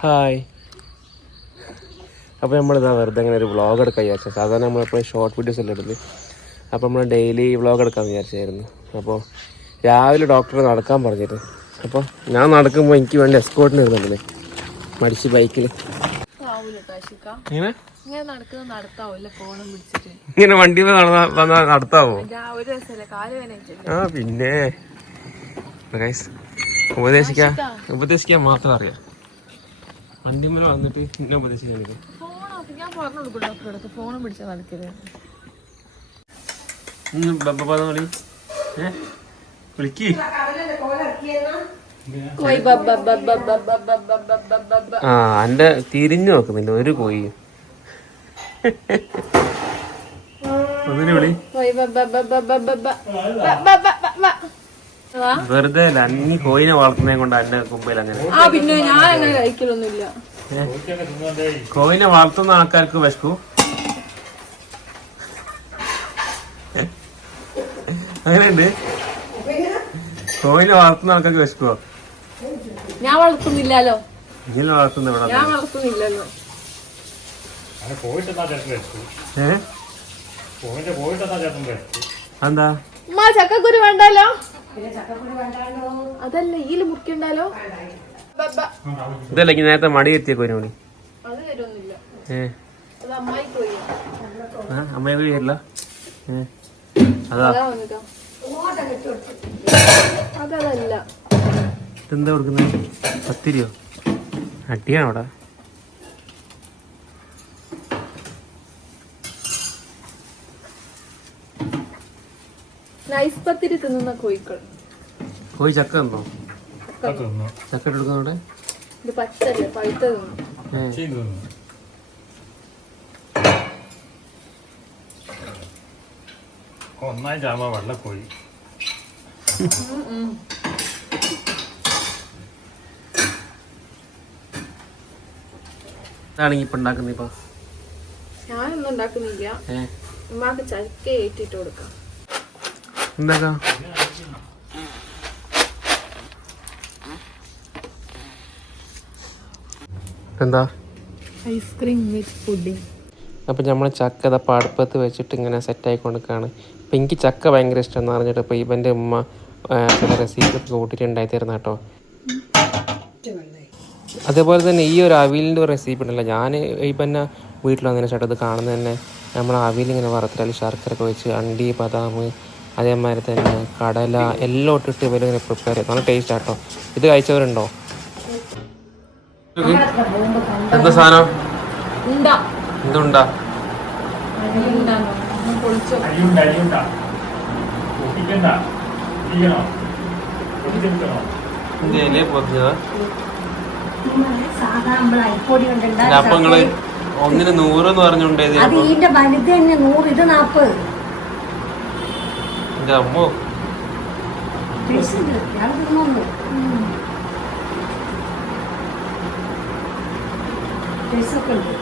Hi. അപ്പോൾ നമ്മളിതാ വെറുതെ അങ്ങനെ ഒരു വ്ളോഗ് എടുക്കാൻ വിചാരിച്ചു. സാധാരണ നമ്മളെപ്പോഴും ഷോർട്ട് വീഡിയോസ് എല്ലാം എടുത്ത്, അപ്പോൾ നമ്മൾ ഡെയിലി വ്ളോഗ് എടുക്കാമെന്ന് വിചാരിച്ചായിരുന്നു. അപ്പോൾ രാവിലെ ഡോക്ടറെ നടക്കാൻ പറഞ്ഞിട്ട്, അപ്പോൾ ഞാൻ നടക്കുമ്പോൾ എനിക്ക് വേണ്ടി എസ്കോർട്ടിന് ഇരുന്നുണ്ടല്ലേ മടിച്ച് ബൈക്കിൽ. ഇങ്ങനെ വണ്ടി വന്നാൽ നടത്താവോ? ആ പിന്നെ ഉപദേശിക്കാൻ മാത്രം അറിയാം. വണ്ടിമേലെ വന്നിട്ട് എന്നെ ഉപദേശിക്കാൻ വിളിക്ക്. ആ എന്റെ തിരിഞ്ഞു നോക്കുന്നില്ല ഒരു കോയി. ഒന്നിനെ വിളി. വെറുതെ അല്ല, നീ കോയിനെ വളർത്തുന്നേ കൊണ്ട് എന്റെ കുമ്പയിൽ അങ്ങനെ. പിന്നെ ഞാൻ അങ്ങനെ കഴിക്കലൊന്നുമില്ല. കോയിനെ വളർത്തുന്ന ആൾക്കാർക്ക് വിശക്കൂ. അങ്ങനെയുണ്ട്. കോയിനെ വളർത്തുന്ന ആൾക്കാർക്ക് വിശക്കുവോ? ഞാൻ വളർത്തുന്നില്ലല്ലോ. ഇങ്ങനെ വളർത്തുന്ന ഇവിടെ ഞാൻ വളർത്തുന്നില്ലല്ലോ. എന്താ ചക്കക്കുരു വേണ്ടല്ലോ? അതല്ല ഈല് മുറിക്കണ്ടല്ലോ. ഇതല്ല നേരത്തെ മടി എത്തിയ കോയിനോടി. അത് തരുന്നില്ല. അമ്മായി കോഴി തരില്ല. അതാ അതല്ല. ഇതെന്താ കൊടുക്കുന്നത്? പത്തിരിയോ? അട്ടിയാണോ അവിടെ? നൈസ് പത്തിരി തിന്നുന്ന കോഴിക്കൾ. കോഴി ചക്ക തന്നോ? ചക്ക എടുക്കുന്നവിടെ ഇത് പച്ചല്ലേ, പഴുത്ത തിന്നു. ഒന്നാം ചാമ വെള്ളക്കോഴി. ഇതാണെങ്കി ഇപ്പൊ ഉണ്ടാക്കുന്ന. ഇപ്പൊ ഞാനൊന്നും ഉണ്ടാക്കുന്നില്ല. ഉമ്മാക്ക് ചക്ക ഏറ്റിട്ട് കൊടുക്കാം. എന്താ എന്താ? ഐസ്ക്രീം വിത്ത് പുഡിംഗ്. അപ്പം നമ്മൾ ചക്ക ഇതപ്പം അടുപ്പത്ത് വെച്ചിട്ട് ഇങ്ങനെ സെറ്റായി കൊടുക്കുകയാണ്. അപ്പം എനിക്ക് ചക്ക ഭയങ്കര ഇഷ്ടമെന്ന് പറഞ്ഞിട്ട് ഇപ്പോൾ ഇവൻ്റെ ഉമ്മ ചില റെസിപ്പി കൂട്ടിയിട്ടുണ്ടായി തരുന്ന കേട്ടോ. അതേപോലെ തന്നെ ഈ ഒരു അവിയലിൻ്റെ ഒരു റെസിപ്പി ഉണ്ടല്ലോ, ഞാൻ ഇപ്പം വീട്ടിൽ വന്നതിന് ചേട്ടാ ഇത് കാണുന്നത് തന്നെ നമ്മൾ അവിയൽ ഇങ്ങനെ വറുത്തിട്ട് ശർക്കര ഒക്കെ വെച്ച് അണ്ടി ബദാം അതേമാതിരി തന്നെ കടല എല്ലാം ഇട്ടിട്ട് ഇവർ ഇങ്ങനെ പ്രിപ്പയർ ചെയ്യും. നല്ല ടേസ്റ്റ് ആട്ടോ. ഇത് കഴിച്ചവരുണ്ടോ? എന്താ സാധനം? എന്തുണ്ടാ? അപ്പൊ നിങ്ങള് ഒന്നിന് 100 എന്ന് പറഞ്ഞോണ്ടേ അമ്മോ It's okay.